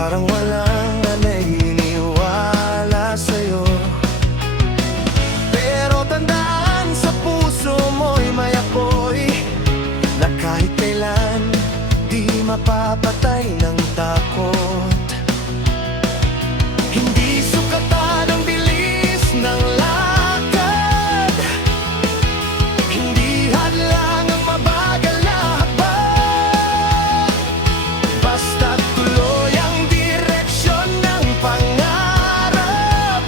Parang walang naniniwala sa'yo. Pero tandaan, sa puso mo'y may apoy na kahit kailan di mapapatay ng takot. Hindi sukatan ang bilis ng lakad, hindi hadlang ang mabagal na hakbang. Basta't tuloy ang direksyon ng pangarap,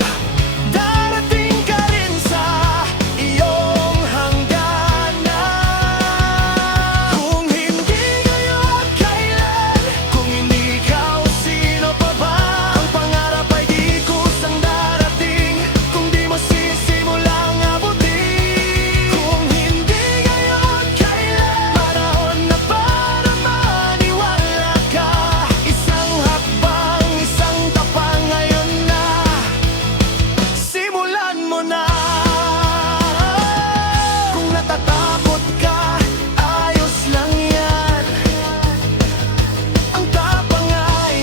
darating ka rin sa iyong hangganan. Kung hindi ngayon, kailan? Kung hindi ikaw, sino pa ba? Ang pangarap ay di kusang darating kung di mo sisimulang abutin. Kung hindi ngayon, kailan? Panahon na para maniwala ka. Isang hakbang, isang tapang, ngayon na, simulan mo na. Kung natatakot ka, ayos lang yan. Ang tapang ay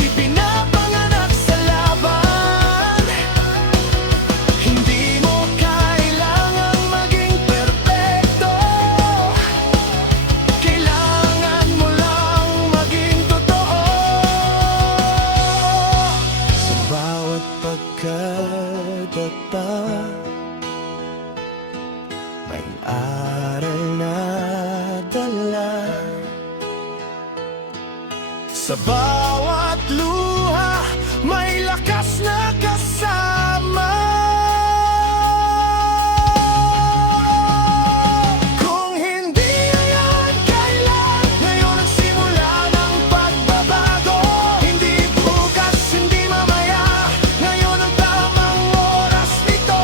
ipinapanganak sa laban. Hindi mo kailangang maging perpekto, kailangan mo lang maging totoo. Sa bawat pagkadapa, may aral na dala. Sa bawat luha, may lakas na kasama. Kung hindi ngayon, kailan? Ngayon ang simula ng pagbabago. Hindi bukas, hindi mamaya, ngayon ang tamang oras nito.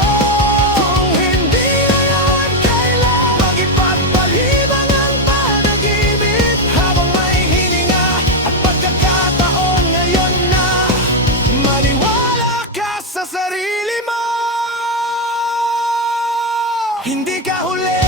Kung hindi ngayon, kailan? Mag-ipagpalibang ang panaginip habang may hininga at pagkakataon, ngayon na. Maniwala ka sa sarili mo, hindi ka huli.